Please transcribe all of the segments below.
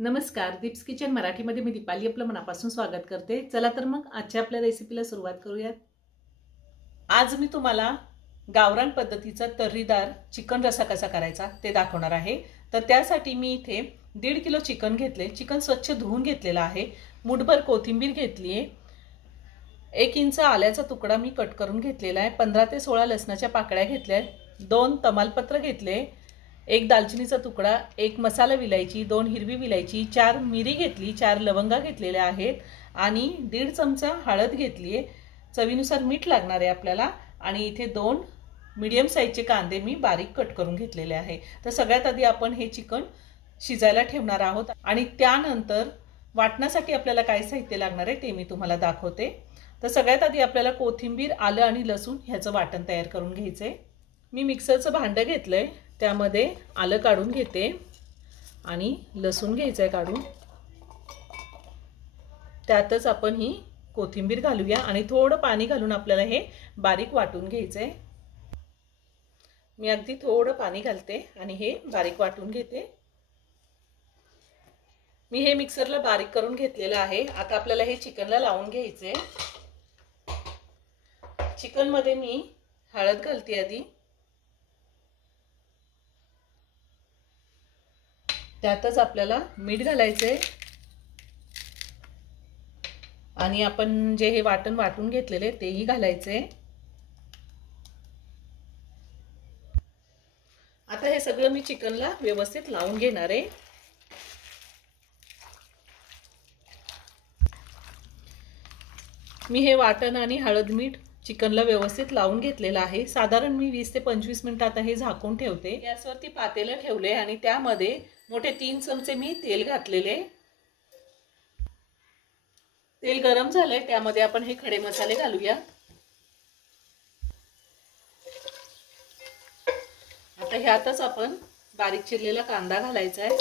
नमस्कार, दीप्स किचन मराठीमध्ये मी दीपाली आपलं मनापासून स्वागत करते। चला तर मग आजच्या आपल्या रेसिपीला सुरुवात करूयात। आज मी तुम्हाला गावरान पद्धतीचा तर्रीदार चिकन रस्सा कसा करायचा ते दाखवणार आहे। तर त्यासाठी मी इथे 1.5 किलो चिकन घेतले। चिकन स्वच्छ धुवून घेतलेला आहे। मुठभर कोथिंबीर घेतली आहे। 1 इंच आल्याचा तुकडा मी कट करून घेतलेला आहे। 15 ते 16 लसणाच्या पाकळ्या घेतल्या। 2 तमालपत्र घेतले। 1 दालचिनीचा तुकडा, 1 मसाला विलायची, 2 हिरवी विलायची, 4 मिरी घेतली, 4 लवंगा घेतलेल्या आहेत आणि 1.5 चमचा हळद घेतली आहे। चवीनुसार मीठ लागणार आहे आपल्याला आणि इथे 2 मीडियम साइजचे कांदे मी बारीक कट करून घेतलेले आहे। तर सगळ्यात आधी आपण हे चिकन शिजायला ठेवणार आहोत आणि त्यानंतर वाटण्यासाठी आपल्याला काय साहित्य लागणार आहे ते मी तुम्हाला दाखवते। तर सगळ्यात आधी आपल्याला कोथिंबीर, आलं आणि लसूण ह्याचं वाटण तयार करून घ्यायचे। मी मिक्सरचं भांडं घेतलंय, त्यामध्ये आलं काढून घेते आणि लसूण घ्यायचं आहे काढून। त्यातच आपण ही कोथिंबीर घालूया आणि थोडं पाणी घालून आपल्याला हे बारीक वाटून घ्यायचंय। मी अगदी थोडं पाणी घालते आणि हे बारीक वाटून घेते। मी हे मिक्सरला बारीक करून घेतलेलं आहे। आता आपल्याला हे चिकनला लावून घ्यायचंय। चिकन मध्ये मी हळद घालते आधी, त्यातच आपल्याला मीठ घालायचंय आणि आपण जे हे वाटण वाटून घेतलेले तेही घालायचंय। आता हे सगळं मी चिकनला व्यवस्थित लावून घेणार आहे। मी हे वाटण आणि हळद मीठ चिकनला व्यवस्थित लावून घेतलेलं आहे। साधारण मी 20 ते 25 मिनिट आता हे झाकून ठेवते। गॅसवरती पातेलं ठेवले आणि त्यामध्ये मोठे 3 चमचे मी तेल घातलेले। तेल गरम झालंय, त्यामध्ये आपण हे खडे मसाले घालूया। आता ह्यातच आपण बारीक चिरलेला कांदा घालायचा आहे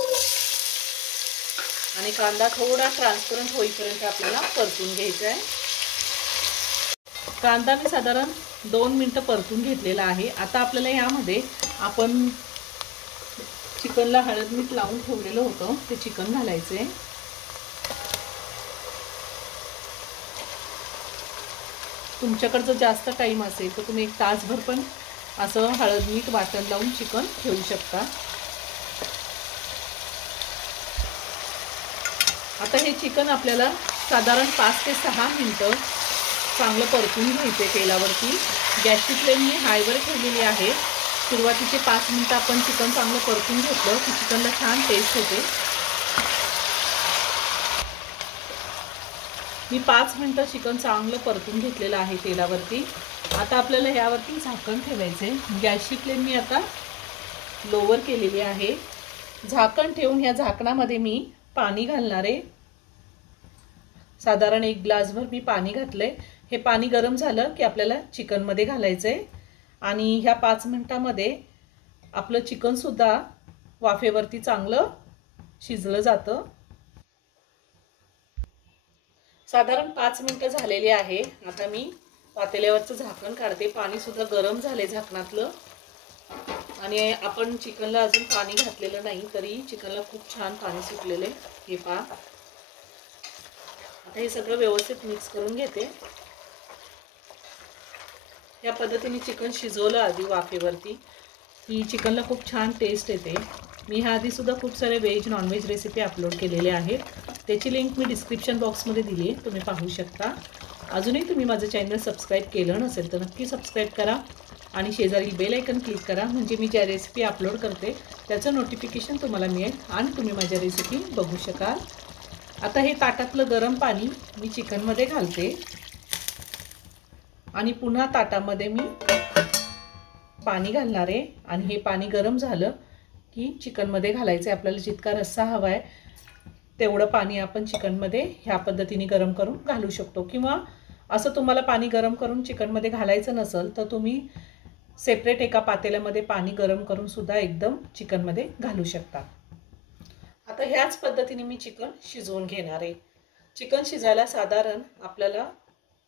आणि कांदा थोडा ट्रान्सपरंट होईपर्यंत आपल्याला परतून घ्यायचा आहे। कांदा मी साधारण 2 मिनिटं परतून घेतलेला आहे। आता आपल्याला यामध्ये आपण चिकनला हळद मीठ लावून ठेवलेलं होतं ते चिकन घालायचे। तुमच्याकडे जर जास्त टाइम असेल तर तुम्ही 1 तासभर पण असं हळद मीठ वाटण लावून चिकन ठेवू शकता। आता हे चिकन आपल्याला साधारण 5 ते 6 मिनिटं चांगलं परतून घ्यायचे तेलावरती। गॅसची फ्लेम मी हायवर ठेवलेली आहे। सुरुवातीचे 5 मिनिटं आपण चिकन चांगलं परतून घेतलं की चिकनला छान टेस्ट होते। मी 5 मिनिटं चिकन चांगलं परतून घेतलेलं आहे तेलावरती। आता आपल्याला ह्यावरती झाकण ठेवायचे। गॅसची फ्लेम मी आता लोवर केलेली आहे। झाकण ठेवून ह्या झाकणामध्ये मी पाणी घालणार आहे। साधारण 1 ग्लासभर मी पाणी घातलंय। हे पाणी गरम झालं की आपल्याला चिकन मध्ये घालायचंय आणि ह्या 5 मिनिटांमध्ये आपलं चिकन सुद्धा वाफेवरती चांगलं शिजलं जातं। साधारण 5 मिनिटं झालेली आहे। आता मी पातेल्यावरचं झाकण काढते। पाणी सुद्धा गरम झाले झाकणातलं आणि आपण चिकनला अजून पाणी घातलेलं नाही तरी चिकनला खूप छान पाणी सुटलेले। हे पहा, आता हे सगळं व्यवस्थित मिक्स करून घेते। या पद्धतीने चिकन शिजवलं आधी वाफेवरती की चिकनला खूप छान टेस्ट येते। मी ह्या आधी सुद्धा खूप सारे व्हेज नॉनव्हेज रेसिपी अपलोड केलेले आहेत, त्याची लिंक मी डिस्क्रिप्शन बॉक्समध्ये दिली आहे, तुम्ही पाहू शकता। अजूनही तुम्ही माझं चॅनल सबस्क्राईब केलं नसेल तर नक्की सबस्क्राईब करा आणि शेजारील बेल आयकन क्लिक करा, म्हणजे मी ज्या रेसिपी अपलोड करते त्याचं नोटिफिकेशन तुम्हाला मिळेल आणि तुम्ही माझ्या रेसिपी बघू शकाल। आता हे ताटातलं गरम पाणी मी चिकनमध्ये घालते आणि पुन्हा ताटामध्ये मी पाणी घालणार आहे आणि हे पाणी गरम झालं की चिकनमध्ये घालायचं आहे। आपल्याला जितका रस्सा हवा आहे तेवढं पाणी आपण चिकनमध्ये ह्या पद्धतीने गरम करून घालू शकतो, किंवा असं तुम्हाला पाणी गरम करून चिकनमध्ये घालायचं नसेल तर तुम्ही सेपरेट एका पातेल्यामध्ये पाणी गरम करून सुद्धा एकदम चिकनमध्ये घालू शकता। आता ह्याच पद्धतीने मी चिकन शिजवून घेणार आहे। चिकन शिजायला साधारण आपल्याला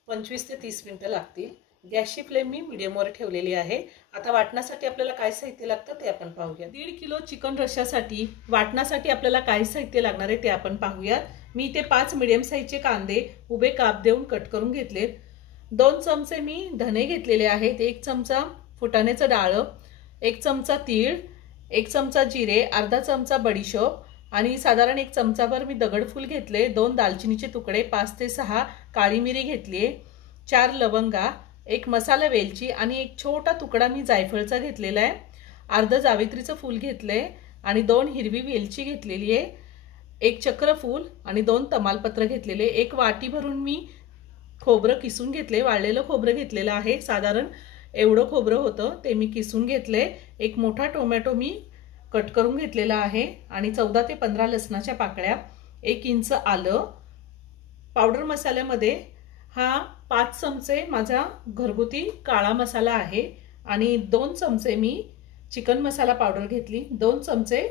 25 ते 30 मिनिटं लागतील। गॅसची फ्लेम मी मीडियमवर ठेवलेली आहे। आता वाटण्यासाठी आपल्याला काय साहित्य लागतं ते आपण पाहूया। 1.5 किलो चिकन रश्श्यासाठी वाटण्यासाठी आपल्याला काय साहित्य लागणार आहे ते आपण पाहूयात। मी इथे 5 मीडियम साईजचे कांदे उभे काप देऊन कट करून घेतलेत। 2 चमचे मी धने घेतलेले आहेत, 1 चमचा फुटाण्याचं डाळ, 1 चमचा तीळ, 1 चमचा जिरे, अर्धा चमचा बडीशोप आणि साधारण 1 चमचाभर मी दगडफूल घेतले, 2 दालचिनीचे तुकडे, 5 ते 6 काळी मिरी घेतली, 4 लवंगा, 1 मसाला वेलची आणि 1 छोटा तुकडा मी जायफळचा घेतलेला आहे, अर्ध जावित्रीचं फूल घेतले आणि 2 हिरवी वेलची घेतलेली आहे, 1 चक्रफूल आणि 2 तमालपत्र घेतलेले, 1 वाटी भरून मी खोबरं किसून घेतले, वाळलेलं खोबरं घेतलेलं आहे, साधारण एवढं खोबरं होतं ते मी किसून घेतले, 1 मोठा टोमॅटो मी कट करून घेतलेला आहे आणि 14 ते 15 लसणाच्या पाकळ्या, 1 इंच आलं। पावडर मसाल्यामध्ये हा 5 चमचे माझा घरगुती काळा मसाला आहे आणि 2 चमचे मी चिकन मसाला पावडर घेतली, 2 चमचे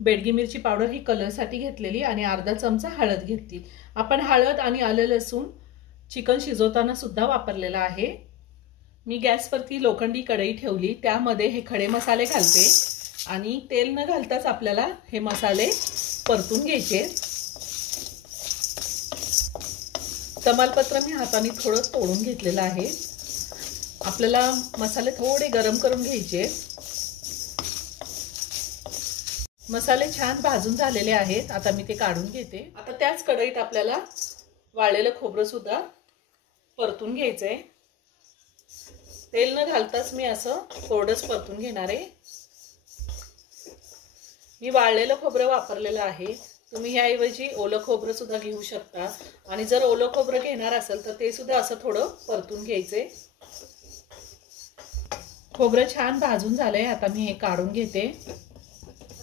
बेडगी मिरची पावडर ही कलरसाठी घेतलेली आणि अर्धा चमचा हळद घेतली। आपण हळद आणि आलं लसूण चिकन शिजवताना सुद्धा वापरलेला आहे। मी गॅसवरती लोखंडी कढई ठेवली, त्यामध्ये हे खडे मसाले घालते आणि तेल न घालताच आपल्याला हे मसाले परतून घ्यायचे। तमालपत्र मी हाताने थोडं तोडून घेतलेलं आहे। आपल्याला मसाले थोडे गरम करून घ्यायचे। मसाले छान भाजून झालेले आहेत, आता मी ते काढून घेते। आता त्याच कढईत आपल्याला वाळलेलं खोबरं सुद्धा परतून घ्यायचंय। तेल न घालताच मी असं थोडंच परतून घेणार आहे। मी वाळलेलं खोबरं वापरलेलं आहे, तुम्ही ह्याऐवजी ओलं खोबरं सुद्धा घेऊ शकता आणि जर ओलं खोबरं घेणार असेल तर ते सुद्धा असं थोडं परतून घ्यायचे। खोबरं छान भाजून झालंय, आता मी हे काढून घेते।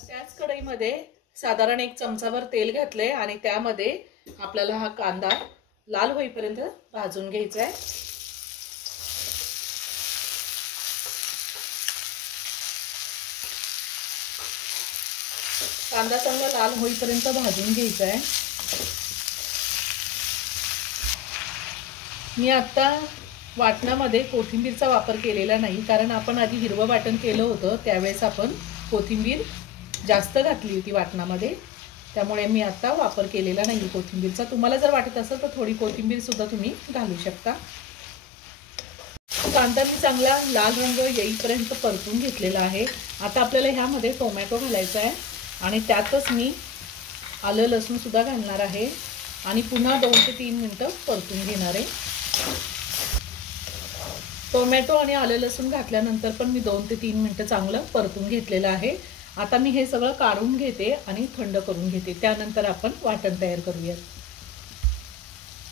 त्याच कढईमध्ये साधारण 1 चमचाभर तेल घातले आणि त्यामध्ये आपल्याला हा कांदा लाल होईपर्यंत भाजून घ्यायचा आहे। कांदा चांगला लाल होईपर्यंत भाजून घ्यायचा आहे। मी आता वाटणामध्ये कोथिंबीरचा वापर केलेला नाही, कारण आपण आधी हिरवं वाटण केलं होतं त्यावेळेस आपण कोथिंबीर जास्त घातली होती वाटणामध्ये, त्यामुळे मी आता वापर केलेला नाही कोथिंबीरचा। तुम्हाला जर वाटत असेल तर थोडी कोथिंबीर सुद्धा तुम्ही घालू शकता। कांदा मी चांगला लाल रंग येईपर्यंत परतून घेतलेला आहे। आता आपल्याला ह्यामध्ये टोमॅटो घालायचा आहे आणि त्यातच मी आलं लसूण सुद्धा घालणार आहे आणि पुन्हा 2 ते 3 मिनिटं परतून घेणार आहे। टोमॅटो आणि आलं लसूण घातल्यानंतर पण मी 2 ते 3 मिनिटं चांगलं परतून घेतलेलं आहे। आता मी हे सगळं काढून घेते आणि थंड करून घेते, त्यानंतर आपण वाटण तयार करूया।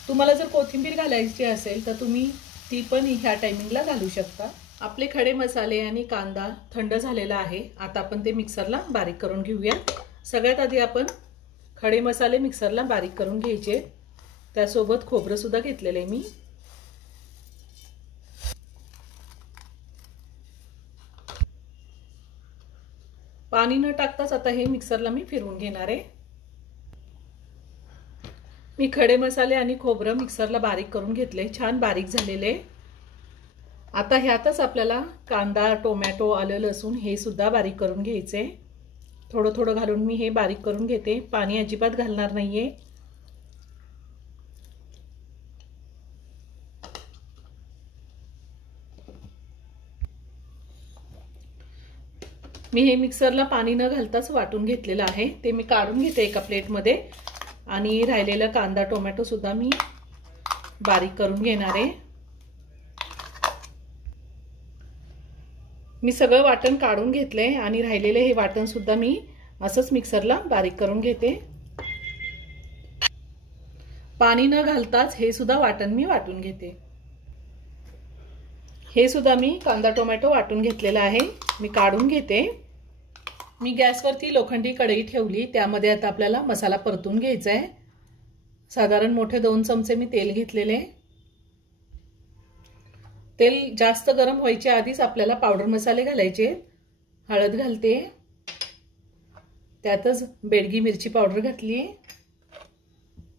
तुम्हाला जर कोथिंबीर घालायची असेल तर तुम्ही ती पण ह्या टायमिंगला घालू शकता। आपले खडे मसाले आणि कांदा थंड झालेला आहे, आता आपण ते मिक्सरला बारीक करून घेऊया। सगळ्यात आधी आपण खडे मसाले मिक्सरला बारीक करून घ्यायचे, त्यासोबत खोबरं सुद्धा घेतलेले मी। पाणी न टाकताच आता हे मिक्सरला मी फिरवून घेणार आहे। मी खडे मसाले आणि खोबरं मिक्सरला बारीक करून घेतले, छान बारीक झालेले। आता ह्यातच आपल्याला कांदा, टोमॅटो, आलं लसूण हे सुद्धा बारीक करून घ्यायचे। थोडं थोडं घालून मी हे बारीक करून घेते, पाणी अजिबात घालणार नाहीये। मी हे मिक्सरला पाणी न घालताच वाटून घेतलेलं आहे, ते मी काढून घेते एका प्लेटमध्ये आणि राहिलेला कांदा टोमॅटो सुद्धा मी बारीक करून घेणार आहे। मी सगळं वाटण काढून घेतले आणि राहिलेले हे वाटण सुद्धा मी असंच मिक्सरला बारीक करून घेते। पाणी न घालताच हे सुद्धा वाटण मी वाटून घेते। हे सुद्धा मी कांदा टोमॅटो वाटून घेतलेला आहे, मी काढून घेते। मी गॅसवरती लोखंडी कढई ठेवली, त्यामध्ये आता आपल्याला मसाला परतून घ्यायचा आहे। साधारण मोठे 2 चमचे मी तेल घेतलेले। तेल जास्त गरम व्हायच्या आधीच आपल्याला पावडर मसाले घालायचे। हळद घालते, त्यातच बेडगी मिरची पावडर घातली,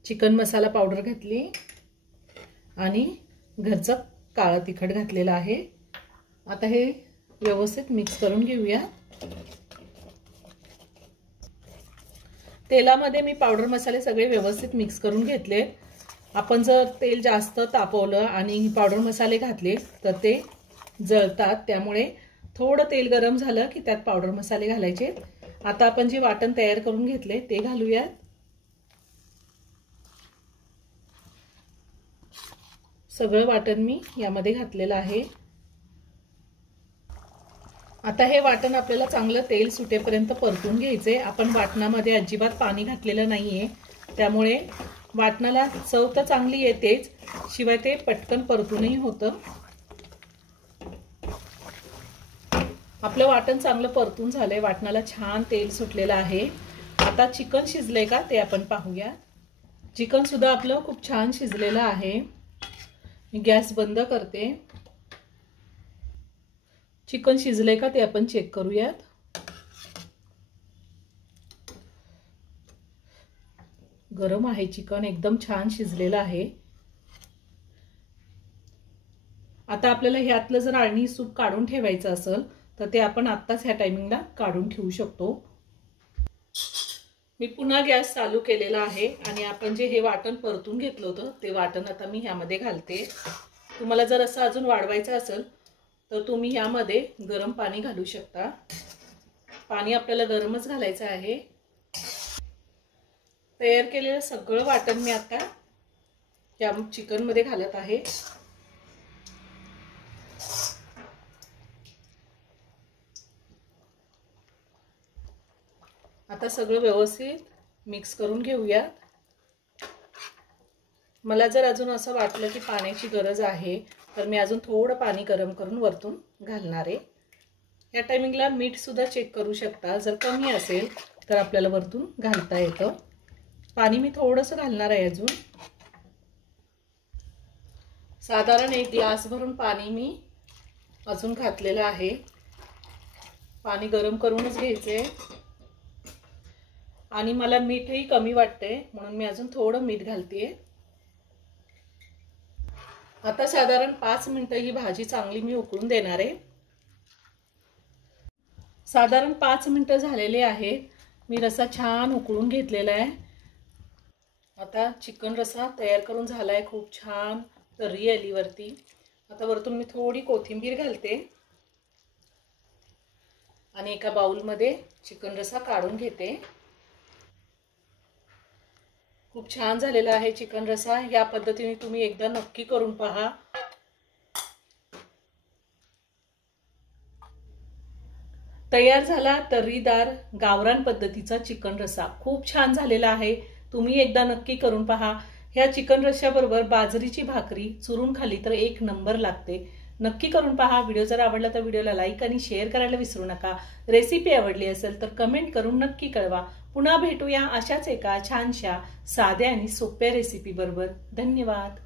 चिकन मसाला पावडर घातली आणि घरचा काळं तिखट घातलेलं आहे। आता हे व्यवस्थित मिक्स करून घेऊया। तेलामध्ये मी पावडर मसाले सगळे व्यवस्थित मिक्स करून घेतले। आपण जर तेल जास्त तापवलं आणि पावडर मसाले घातले तर ते जळतात, त्यामुळे थोडं तेल गरम झालं की त्यात पावडर मसाले घालायचे। आता आपण जे वाटण तयार करून घेतले ते घालूया। सगळं वाटण मी यामध्ये घातलेलं आहे। आता हे वाटण आपल्याला चांगलं तेल सुटेपर्यंत परतून घ्यायचे। आपण वाटणामध्ये अजिबात पाणी घातलेलं नाहीये, त्यामुळे वाटणाला चव तर चांगली येतेच, शिवाय ते पटकन परतूनही होतं। आपलं वाटण चांगलं परतून झालंय, वाटणाला छान तेल सुटलेलं आहे। आता चिकन शिजलंय का ते आपण पाहूया। चिकन सुद्धा आपलं खूप छान शिजलेलं आहे। मी गॅस बंद करते। चिकन शिजलंय का ते आपण चेक करूयात। गरम आहे चिकन, एकदम छान शिजलेलं आहे। आता आपल्याला ह्यातलं जर अळणी सूप काढून ठेवायचं असेल तर ते आपण आत्ताच ह्या टायमिंगला काढून ठेवू शकतो। मी पुन्हा गॅस चालू केलेला आहे आणि आपण जे हे वाटण परतून घेतलं होतं ते वाटण आता मी ह्यामध्ये घालते। तुम्हाला जर असं अजून वाढवायचं असेल तर तुम्ही ह्यामध्ये गरम पाणी घालू शकता। पाणी आपल्याला गरमच घालायचं आहे। तयार केलेलं सगळं वाटण मी आता या चिकन मध्ये घालत आहे। आता सगळं व्यवस्थित मिक्स करून घेऊया। मला जर अजून असं वाटलं की पाण्याची गरज आहे तर मी अजून थोडं पाणी गरम करून वरतून घालणार आहे। या टायमिंगला मीठ सुद्धा चेक करू शकता, जर कमी असेल तर आपल्याला वरतून घालता येतं। पाणी मी थोडंसं घालणार आहे अजून। साधारण 1 ग्लास भरून पाणी मी अजून घातलेलं आहे। पाणी गरम करूनच घ्यायचे आणि मला मीठही कमी वाटते म्हणून मी अजून थोडं मीठ घालतेय। आता साधारण 5 मिनिटं ही भाजी चांगली मी उकळून देणार आहे। साधारण 5 मिनिटं झालेले आहेत। मी रस्सा छान उकळून घेतलेला आहे। आता चिकन रस्सा तयार करून झालाय, खूप छान तर्री आली वरती। आता वरतून मी थोडी कोथिंबीर घालते आणि एका बाउलमध्ये चिकन रस्सा काढून घेते। खूप छान झालेला आहे चिकन रस्सा। या पद्धतीने तुम्ही एकदा नक्की करून पहा। तयार झाला तर्रीदार गावरान पद्धतीचा चिकन रस्सा। खूप छान झालेला आहे, तुम्ही एकदा नक्की करून पहा। ह्या चिकन रस्स्याबरोबर बाजरीची भाकरी चुरून खाली तर एक नंबर लागते। नक्की करून पहा। व्हिडिओ जर आवडला तर व्हिडिओला लाईक आणि शेअर करायला विसरू नका। रेसिपी आवडली असेल तर कमेंट करून नक्की कळवा। पुन्हा भेटूया अशाच एका छानशा साध्या आणि सोप्या रेसिपी बरोबर। धन्यवाद।